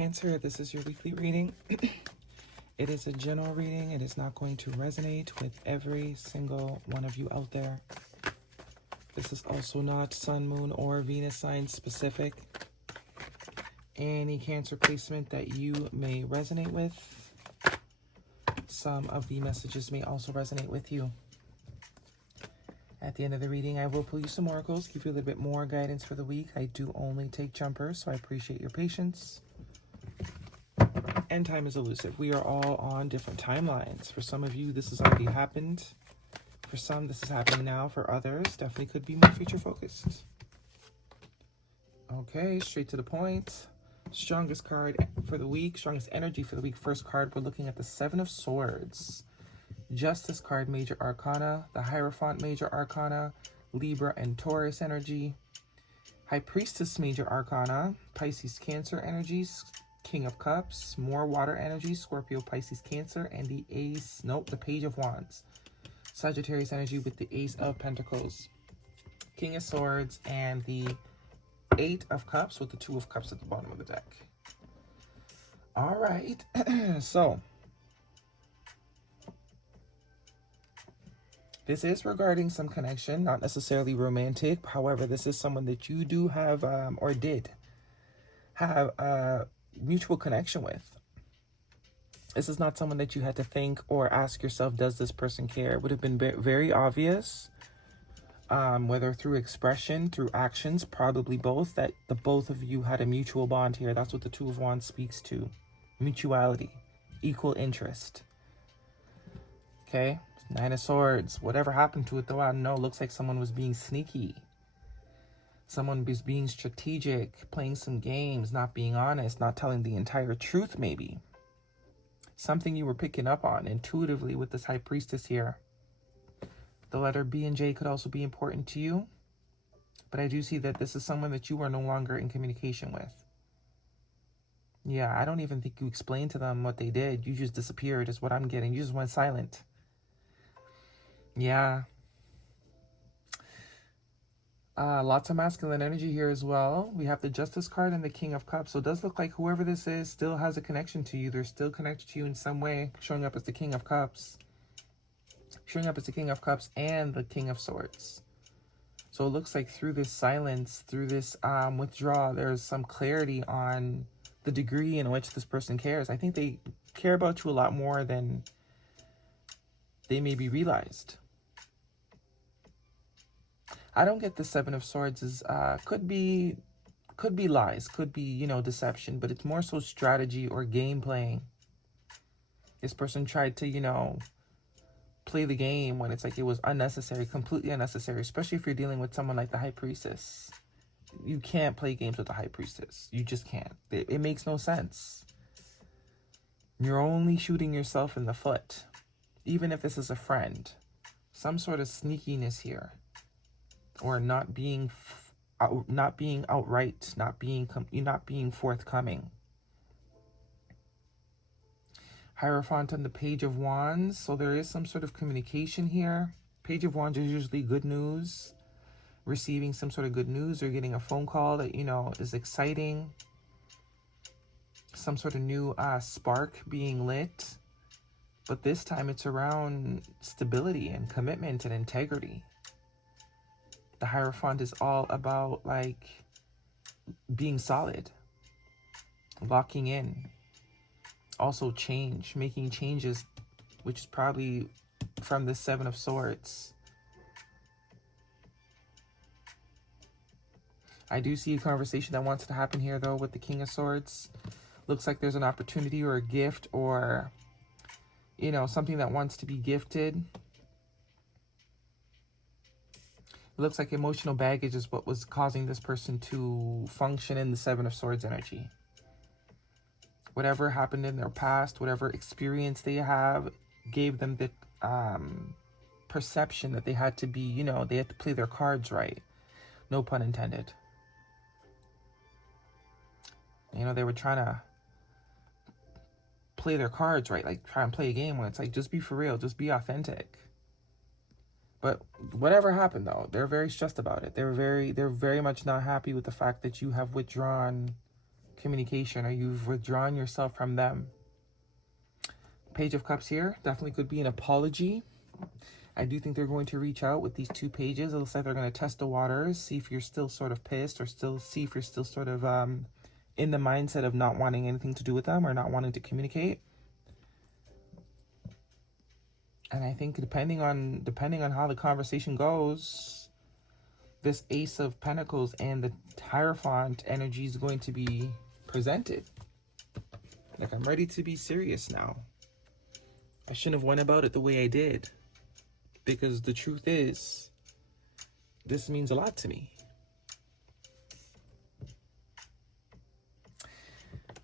Cancer, this is your weekly reading. It is a general reading. It is not going to resonate with every single one of you out there. This is also not Sun, Moon, or Venus sign specific. Any Cancer placement that you may resonate with, some of the messages may also resonate with you. At the end of the reading, I will pull you some oracles, give you a little bit more guidance for the week. I do only take jumpers, so I appreciate your patience. And time is elusive. We are all on different timelines. For some of you, this has already happened. For some, this is happening now. For others, definitely could be more future focused. Okay, straight to the point. Strongest card for the week, strongest energy for the week. First card, we're looking at the Seven of Swords. Justice card, Major Arcana. The Hierophant, Major Arcana. Libra and Taurus energy. High Priestess, Major Arcana. Pisces, Cancer energies. King of Cups, more water energy, Scorpio, Pisces, Cancer, and the the Page of Wands. Sagittarius energy with the Ace of Pentacles. King of Swords, and the Eight of Cups with the Two of Cups at the bottom of the deck. All right, so this is regarding some connection, not necessarily romantic. However, this is someone that you do have, or did have, mutual connection with. This is not someone that you had to think or ask yourself, does this person care? It would have been very obvious, whether through expression, through actions, probably both, that the both of you had a mutual bond here. That's what the Two of Wands speaks to. Mutuality, equal interest. Okay, Nine of Swords. Whatever happened to it, though, I don't know. Looks like someone was being sneaky. Someone is being strategic, playing some games, not being honest, not telling the entire truth, maybe. Something you were picking up on intuitively with this High Priestess here. The letter B and J could also be important to you. But I do see that this is someone that you are no longer in communication with. Yeah, I don't even think you explained to them what they did. You just disappeared is what I'm getting. You just went silent. Yeah. Lots of masculine energy here as well. We have the Justice card and the King of Cups. So it does look like whoever this is still has a connection to you. They're still connected to you in some way, showing up as the King of Cups. Showing up as the King of Cups and the King of Swords. So it looks like through this silence, through this withdrawal, there's some clarity on the degree in which this person cares. I think they care about you a lot more than they maybe realized. I don't get the Seven of Swords as could be lies, could be, deception, but it's more so strategy or game playing. This person tried to, play the game when it's like it was unnecessary, completely unnecessary, especially if you're dealing with someone like the High Priestess. You can't play games with the High Priestess. You just can't. It makes no sense. You're only shooting yourself in the foot. Even if this is a friend. Some sort of sneakiness here. Or not being outright, not being forthcoming. Hierophant on the Page of Wands, so there is some sort of communication here. Page of Wands is usually good news, receiving some sort of good news, or getting a phone call that is exciting. Some sort of new spark being lit, but this time it's around stability and commitment and integrity. The Hierophant is all about, being solid, locking in. Also change, making changes, which is probably from the Seven of Swords. I do see a conversation that wants to happen here, though, with the King of Swords. Looks like there's an opportunity or a gift or, something that wants to be gifted. Looks like emotional baggage is what was causing this person to function in the Seven of Swords energy. Whatever happened in their past, whatever experience they have, gave them the perception that they had to be, they had to play their cards right. No pun intended. They were trying to play their cards right, try and play a game where it's just be for real, just be authentic. But whatever happened, though, they're very stressed about it. They're very much not happy with the fact that you have withdrawn communication, or you've withdrawn yourself from them. Page of Cups here definitely could be an apology. I do think they're going to reach out with these 2 pages. It looks like they're going to test the waters, see if you're still sort of pissed, or see if you're still sort of in the mindset of not wanting anything to do with them or not wanting to communicate. And I think depending on how the conversation goes, this Ace of Pentacles and the Hierophant energy is going to be presented. Like, I'm ready to be serious now. I shouldn't have went about it the way I did. Because the truth is, this means a lot to me.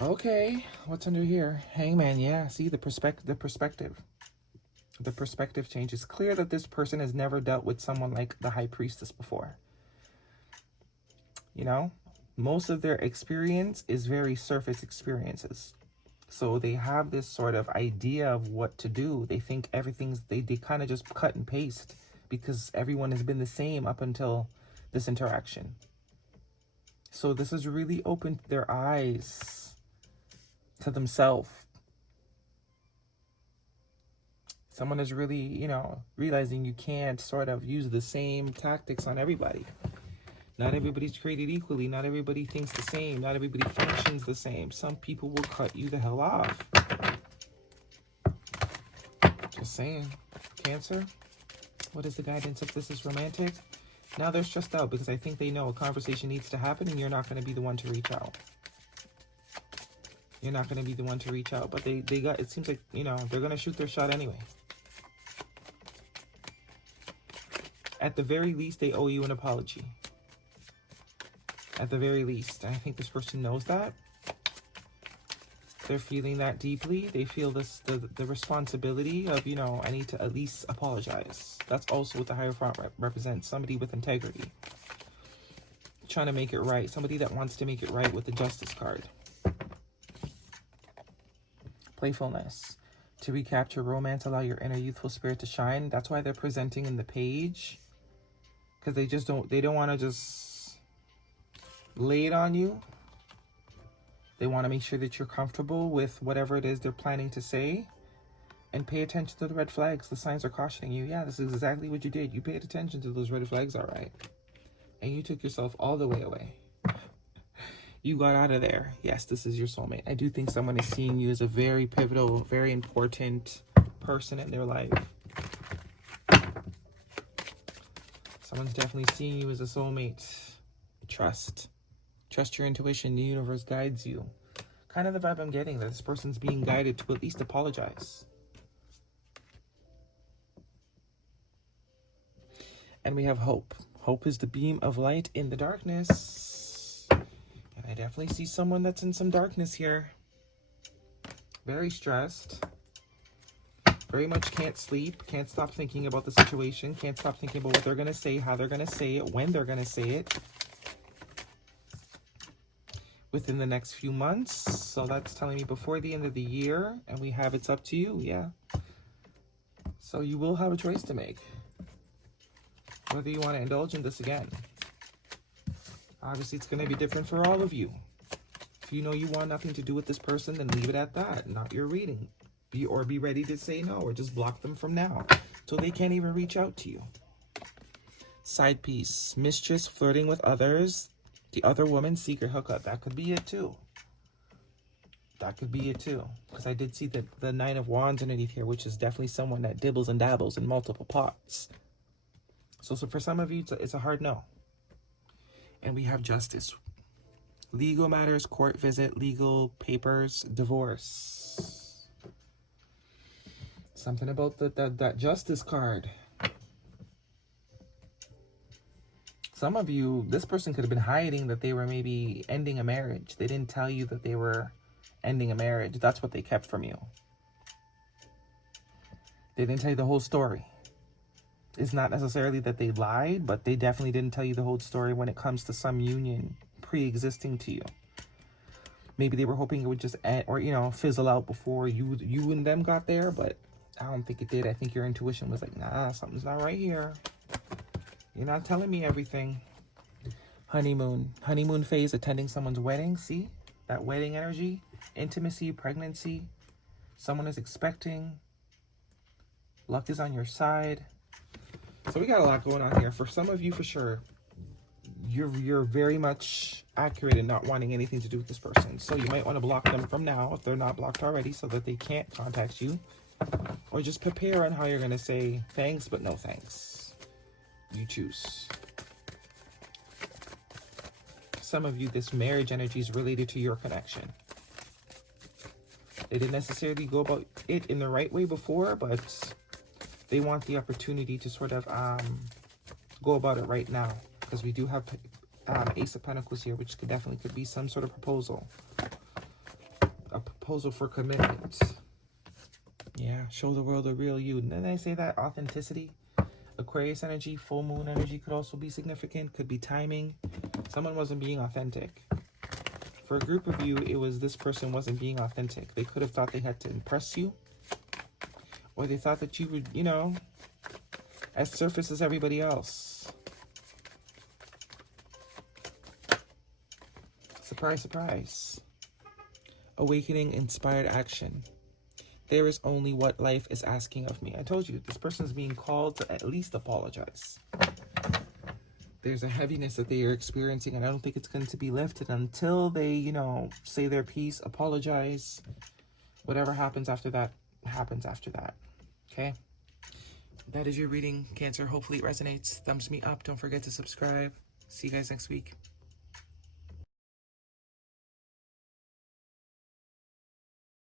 Okay, what's under here? Hangman, yeah, see the perspective. The perspective change. It's clear that this person has never dealt with someone like the High Priestess before. You know, most of their experience is very surface experiences. So they have this sort of idea of what to do. They think everything's, they kind of just cut and paste because everyone has been the same up until this interaction. So this has really opened their eyes to themselves. Someone is really, you know, realizing you can't sort of use the same tactics on everybody. Not everybody's created equally. Not everybody thinks the same. Not everybody functions the same. Some people will cut you the hell off. Just saying. Cancer. What is the guidance if this is romantic? Now they're stressed out because I think they know a conversation needs to happen and you're not going to be the one to reach out. You're not going to be the one to reach out. But they got, it seems like, you know, they're going to shoot their shot anyway. At the very least, they owe you an apology. At the very least. I think this person knows that. They're feeling that deeply. They feel this the responsibility of, you know, I need to at least apologize. That's also what the Hierophant represents. Somebody with integrity. Trying to make it right. Somebody that wants to make it right with the Justice card. Playfulness. To recapture romance, allow your inner youthful spirit to shine. That's why they're presenting in the page. Because they don't want to just lay it on you. They want to make sure that you're comfortable with whatever it is they're planning to say. And pay attention to the red flags. The signs are cautioning you. Yeah, this is exactly what you did. You paid attention to those red flags, all right. And you took yourself all the way away. You got out of there. Yes, this is your soulmate. I do think someone is seeing you as a very pivotal, very important person in their life. Someone's definitely seeing you as a soulmate. Trust. Trust your intuition. The universe guides you. Kind of the vibe I'm getting, that this person's being guided to at least apologize. And we have hope. Hope is the beam of light in the darkness. And I definitely see someone that's in some darkness here. Very stressed. Very much can't sleep. Can't stop thinking about the situation. Can't stop thinking about what they're going to say, how they're going to say it, when they're going to say it. Within the next few months. So that's telling me before the end of the year. And we have it's up to you. Yeah. So you will have a choice to make. Whether you want to indulge in this again. Obviously, it's going to be different for all of you. If you know you want nothing to do with this person, then leave it at that. Not your reading. Be ready to say no, or just block them from now. So they can't even reach out to you. Side piece. Mistress flirting with others. The other woman, secret hookup. That could be it too. That could be it too. Because I did see the Nine of Wands underneath here, which is definitely someone that dibbles and dabbles in multiple pots. So for some of you, it's a hard no. And we have justice. Legal matters, court visit, legal papers, divorce. Something about that justice card. Some of you, this person could have been hiding that they were maybe ending a marriage. They didn't tell you that they were ending a marriage. That's what they kept from you. They didn't tell you the whole story. It's not necessarily that they lied, but they definitely didn't tell you the whole story when it comes to some union pre-existing to you. Maybe they were hoping it would just end, or, you know, fizzle out before you and them got there, but I don't think it did. I think your intuition was like, nah, something's not right here. You're not telling me everything. Honeymoon. Honeymoon phase, attending someone's wedding. See? That wedding energy, intimacy, pregnancy, someone is expecting, luck is on your side. So we got a lot going on here. For some of you, for sure, you're very much accurate in not wanting anything to do with this person. So you might want to block them from now if they're not blocked already, so that they can't contact you. Or just prepare on how you're going to say thanks, but no thanks. You choose. Some of you, this marriage energy is related to your connection. They didn't necessarily go about it in the right way before, but they want the opportunity to sort of go about it right now. Because we do have Ace of Pentacles here, which could be some sort of proposal. A proposal for commitment. Yeah, show the world the real you. And then I say that authenticity. Aquarius energy, full moon energy could also be significant. Could be timing. Someone wasn't being authentic. For a group of you, it was this person wasn't being authentic. They could have thought they had to impress you. Or they thought that you would, you know, as surface as everybody else. Surprise, surprise. Awakening, inspired action. There is only what life is asking of me. I told you, this person is being called to at least apologize. There's a heaviness that they are experiencing, and I don't think it's going to be lifted until they, you know, say their piece, apologize. Whatever happens after that, happens after that. Okay? That is your reading, Cancer. Hopefully it resonates. Thumbs me up. Don't forget to subscribe. See you guys next week.